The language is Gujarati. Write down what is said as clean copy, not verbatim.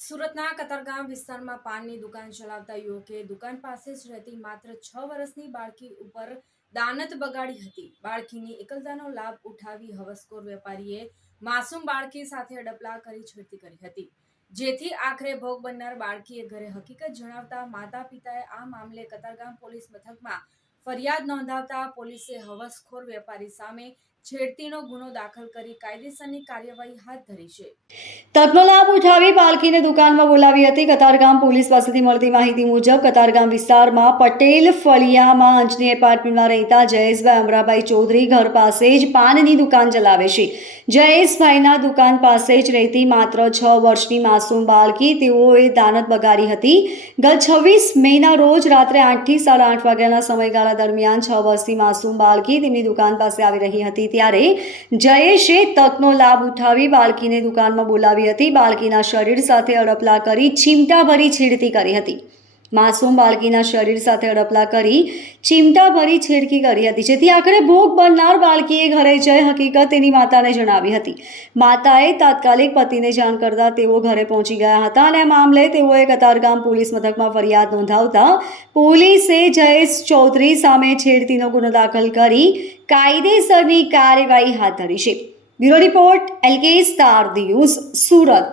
સુરતના કતારગામ વિસ્તારમાં પાનની દુકાન ચલાવતા યુવકે દુકાન પાસે જ રહેતી માત્ર 6 વર્ષની બાળકી ઉપર દાનત બગાડી હતી. બાળકીની એકલતાનો લાભ ઉઠાવી હવસખોર વેપારીએ માસૂમ બાળકી સાથે અડપલા કરી છેડતી કરી હતી, જેથી આખરે ભોગ બનનાર બાળકીએ ઘરે હકીકત જણાવતા માતા પિતાએ આ મામલે કતારગામ પોલીસ મથકમાં ફરિયાદ નોંધાવતા પોલીસે હવસખોર વેપારી સામે છેડતીનો ગુનો દાખલ કરી કાયદેસરની કાર્યવાહી હાથ ધરી છે. તકનો લાભ ઉઠાવી બાળકીને દુકાનમાં બોલાવી હતી. કતારગામ પોલીસ પાસેથી મળતી માહિતી મુજબ કતારગામ વિસ્તારમાં પટેલ ફળિયામાં અંજની એપાર્ટમેન્ટમાં રહેતા જયેશભાઈ અમરાભાઈ ચૌધરી ઘર પાસે જ પાનની દુકાન ચલાવે છે. જયેશભાઈના દુકાન પાસે જ રહેતી માત્ર 6 વર્ષની માસૂમ બાળકી તેઓએ દાનત બગાડી હતી. ગત 26 મેના રોજ રાત્રે 8 થી 8:30 વાગ્યાના સમયગાળા દરમિયાન 6 વર્ષની માસૂમ બાળકી તેમની દુકાન પાસે આવી રહી હતી, ત્યારે જયેશે તકનો લાભ ઉઠાવી બાળકીને દુકાનમાં બોલાવી હતી. બાળકીના શરીર સાથે અડપલા કરી ચીમટાભરી છેડતી કરી હતી. માસૂમ બાળકીના શરીર સાથે અડપલા કરી ચીમટાભરી છેડતી કરી હતી, જેથી આખરે ભોગ બનનાર બાળકીએ ઘરે જઈ હકીકત તેની માતાને જણાવી હતી. માતાએ તાત્કાલિક પતિને જાણ કરતા તેઓ ઘરે પહોંચી ગયા હતા અને આ મામલે તેઓએ કતારગામ પોલીસ મથકમાં ફરિયાદ નોંધાવતા પોલીસે જયેશ ચૌધરી સામે છેડતીનો ગુનો દાખલ કરી કાયદેસરની કાર્યવાહી હાથ ધરી છે. Bureau report LK star news, Surat.